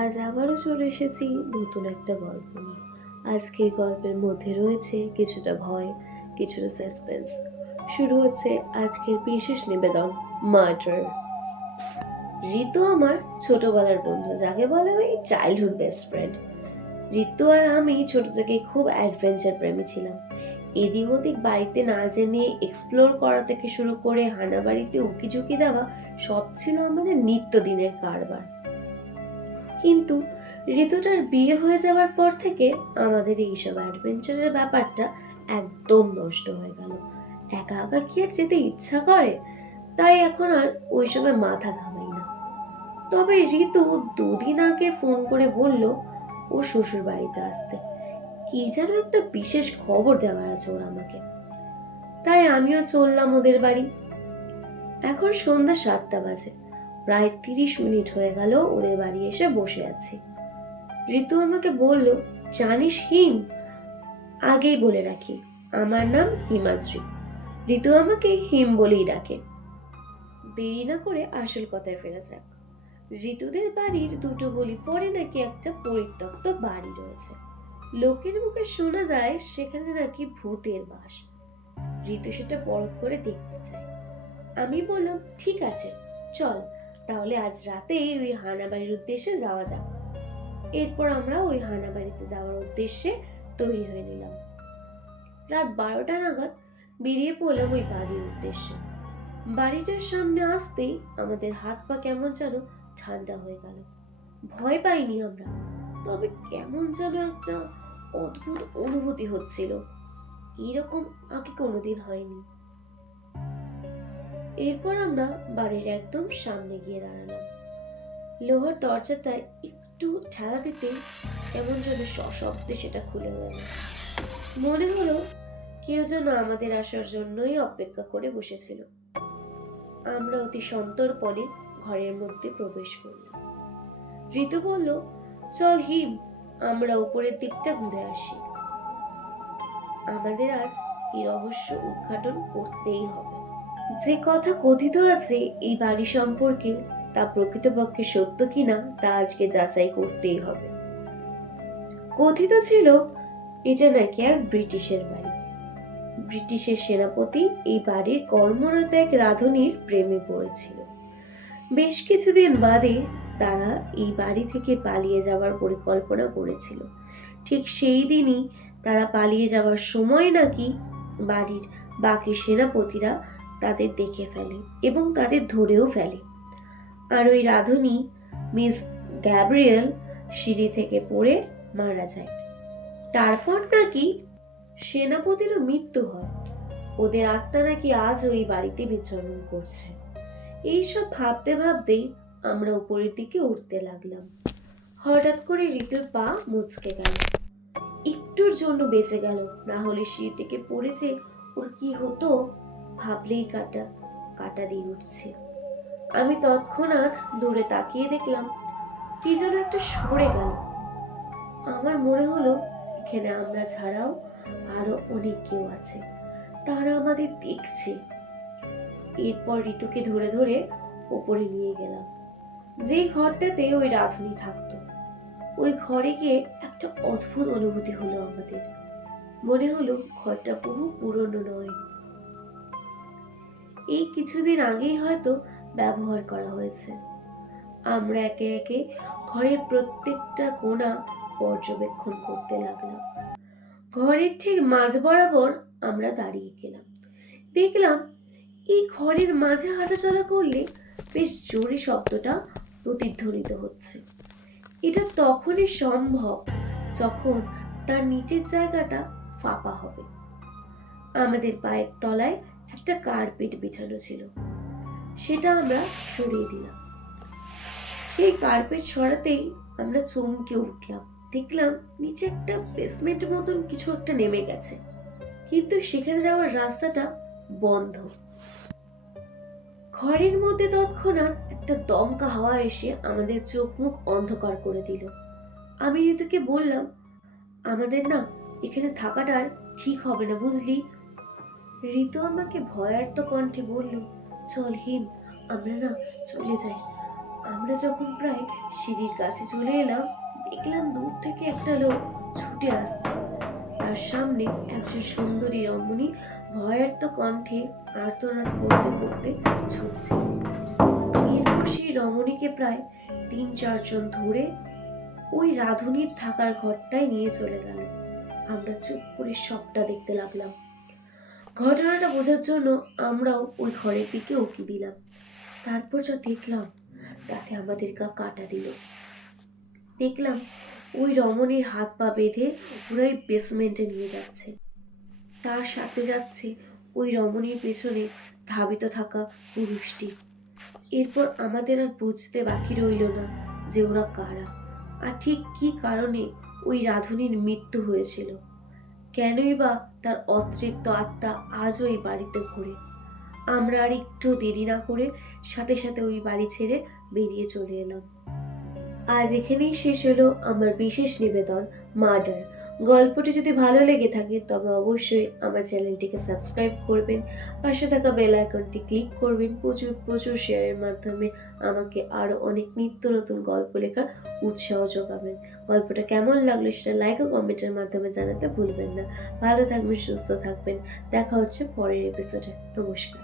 আজ আবারও চলে এসেছি নতুন একটা গল্প নিয়ে। আজকের গল্পের মধ্যে রয়েছে কিছুটা ভয়, কিছুটা সাসপেন্স। শুরু হচ্ছে আজকের বিশেষ নিবেদন, মার্ডার। ঋতু আমার ছোটবেলার বন্ধু, যাকে বলে ওই চাইল্ডহুড বেস্ট ফ্রেন্ড। ঋতু আর আমি ছোট থেকে খুব অ্যাডভেঞ্চার প্রেমী ছিলাম। এদিক ওদিক বাড়িতে না জেনে এক্সপ্লোর করা থেকে শুরু করে হানা বাড়িতে উকিঝুঁকি দেওয়া, সব ছিল আমাদের নিত্যদিনের কারবার। কিন্তু ঋতুটার বিয়ে হয়ে যাওয়ার পর থেকে আমাদের এইসব অ্যাডভেঞ্চারের ব্যাপারটা একদম নষ্ট হয়ে গেল। একা একা কি আর যেতে ইচ্ছা করে? তাই এখন আর ওই সময় মাথা ঘামাই না। তবে ঋতু দুদিন আগে ফোন করে বলল ও শ্বশুর বাড়িতে আসতে। কি যেন একটা বিশেষ খবর দেওয়ার আছে ওর আমাকে। তাই আমিও চললাম ওদের বাড়ি। এখন সন্ধ্যা 7টা বাজে। প্রায় 30 মিনিট হয়ে গেল ওদের বাড়ি এসে বসে আছি। ঋতু আমাকে বলল, জানিস হিম, আগেই বলে রাখি, আমার নাম হিমাদ্রি। ঋতু আমাকে হিম বলেই ডাকে। দেরি না করে আসল কথায় ফেরা যাক। ঋতুদের বাড়ির দুটো গলি পরে নাকি একটা পরিত্যক্ত বাড়ি রয়েছে। লোকের মুখে শোনা যায় সেখানে নাকি ভূতের বাস। ঋতু সেটা পরখ করে দেখতে চায়। আমি বললাম, ঠিক আছে, চল তাহলে আজ রাতে ওই হানা বাড়ির উদ্দেশ্যে যাওয়া যাক। এরপর আমরা ওই হানা বাড়িতে যাওয়ার উদ্দেশ্যে তৈরি হয়ে নিলাম। রাত 12টা নাগাদ বেরিয়ে পড়লাম ওই বাড়ির উদ্দেশ্যে। বাড়িটার সামনে আসতেই আমাদের হাত পা কেমন যেন ঠান্ডা হয়ে গেল। ভয় পাইনি আমরা, তবে কেমন যেন একটা অদ্ভুত অনুভূতি হচ্ছিল। এরকম আগে কোনোদিন হয়নি। এরপর আমরা বাড়ির একদম সামনে গিয়ে দাঁড়ালাম। লোহার দরজাটা একটু ঠেলা দিতে এমন যেন সশব্দে সেটা খুলে গেল। মনে হলো কেউ যেন আমাদের আসার জন্যই অপেক্ষা করে বসেছিল। আমরা অতি সন্তর্পণে ঘরের মধ্যে প্রবেশ করলাম। ঋতু বলল, চল হিম, আমরা উপরের দিকটা ঘুরে আসি। আমাদের আজ এই রহস্য উদ্ঘাটন করতেই হবে। যে কথা কথিত আছে এই বাড়ি সম্পর্কে, তা প্রকৃতপক্ষে সত্য কিনা তা আজকে যাচাই করতেই হবে। কথিত ছিল এটা নাকি এক ব্রিটিশের বাড়ি। ব্রিটিশের সেনাপতি এই বাড়ির কর্মরত এক রাঁধুনির প্রেমে পড়েছিল। বেশ কিছুদিন বাদে তারা এই বাড়ি থেকে পালিয়ে যাওয়ার পরিকল্পনা করেছিল। ঠিক সেই দিনই তারা পালিয়ে যাওয়ার সময় নাকি বাড়ির বাকি সেনাপতিরা তাদের দেখে ফেলে এবং তাদের ধরেও ফেলে। আর ওই রাঁধুনি মিস গ্যাব্রিয়েল সিঁড়ি থেকে পড়ে মারা যায়। তারপর নাকি সেনাপতিরও মৃত্যু হয়। ওদের আত্মা নাকি আজ ওই বাড়িতে বিচরণ করছে। এইসব ভাবতে ভাবতেই আমরা উপরের দিকে উঠতে লাগলাম। হঠাৎ করে ঋতুর পা মুচকে গেল। একটুর জন্য বেঁচে গেল, না হলে সিঁড়ি থেকে পড়েছে ওর কি হতো ভাবলেই কাটা কাটা দিয়ে উঠছে। আমি তৎক্ষণাৎ দূরে তাকিয়ে দেখলাম কি যেন একটা সরে গেল। আমার মনে হলো এখানে আমরা ছাড়াও আরো অনেক কেউ আছে, তারা আমাদের দেখছে। এরপর ঋতুকে ধরে ধরে ওপরে নিয়ে গেলাম, যে ঘরটাতে ওই রাঁধুনি থাকতো। ওই ঘরে গিয়ে একটা অদ্ভুত অনুভূতি হলো আমাদের। মনে হলো ঘরটা বহু পুরনো নয়, এই কিছুদিন আগেই হয়তো ব্যবহার করা হয়েছে। আমরা একে একে ঘরের প্রত্যেকটা কোণা পর্যবেক্ষণ করতে লাগলাম। ঘরের ঠিক মাঝ বরাবর আমরা দাঁড়িয়ে গেলাম। দেখলাম এই ঘরের মাঝে হাঁটাচলা করলে বেশ জোরে শব্দটা প্রতিধ্বনিত হচ্ছে। এটা তখনই সম্ভব যখন তার নিচের জায়গাটা ফাঁপা হবে। আমাদের পায়ের তলায় একটা কার্পেট বিছানো ছিল, সেটা আমরা সরিয়ে দিলাম। সেই কার্পেট সরাতেই আমরা চমকে উঠলাম। দেখলাম নিচে একটা বেসমেন্ট মতন কিছু একটা নেমে গেছে, কিন্তু সেখানে যাওয়ার রাস্তাটা বন্ধ। ঘরের মধ্যে তৎক্ষণাৎ একটা দমকা হাওয়া এসে আমাদের চোখ মুখ অন্ধকার করে দিল। আমি ঋতুকে বললাম, আমাদের না এখানে থাকাটা আর ঠিক হবে না, বুঝলি? ঋতু আমাকে ভয়ার্ত কণ্ঠে বলল, চল হিম, আমরা না চলে যাই, আমরা যখন প্রায় সিঁড়ির কাছে চলে এলাম, দেখলাম দূর থেকে একটা লোক ছুটে আসছে। তার সামনে একজন সুন্দরী রমণী ভয়ার্ত কণ্ঠে আর্তনাদ করতে করতে ছুটছে। এরপর সেই রমণীকে প্রায় 3-4 জন ধরে ওই রাধুনির থাকার ঘরটায় নিয়ে চলে গেল। আমরা চুপ করে সবটা দেখতে লাগলাম। ঘটনাটা বোঝার জন্য আমরাও ওই ঘরের দিকে উকি দিলাম। তারপর যা দেখলাম তাতে আমাদের গা কাটা দিল। দেখলাম ওই রমণীর হাত পা বেঁধে পুরাই বেসমেন্টে নিয়ে যাচ্ছে। তার সাথে যাচ্ছে ওই রমণীর পেছনে ধাবিত থাকা পুরুষটি। এরপর আমাদের আর বুঝতে বাকি রইল না যে ওরা কারা, আর ঠিক কি কারণে ওই রাধুনির মৃত্যু হয়েছিল। কেনই বা তার অতৃপ্ত আত্মা আজও এই বাড়িতে ঘোরে। আমরা আর একটু দেরি না করে সাথে সাথে ওই বাড়ি ছেড়ে বেরিয়ে চলে এলাম। আজ এখানেই শেষ হলো আমার বিশেষ নিবেদন মার্ডার। গল্পটি যদি ভালো লেগে থাকে তবে অবশ্যই আমার চ্যানেলটিকে সাবস্ক্রাইব করবেন, পাশে থাকা বেল আইকনটি ক্লিক করবেন, প্রচুর প্রচুর শেয়ারের মাধ্যমে আমাকে আরও অনেক নিত্য নতুন গল্প লেখার উৎসাহ যোগাবেন। গল্পটা কেমন লাগলো সেটা লাইক ও কমেন্টের মাধ্যমে জানাতে ভুলবেন না। ভালো থাকবেন, সুস্থ থাকবেন। দেখা হচ্ছে পরের এপিসোডে। নমস্কার।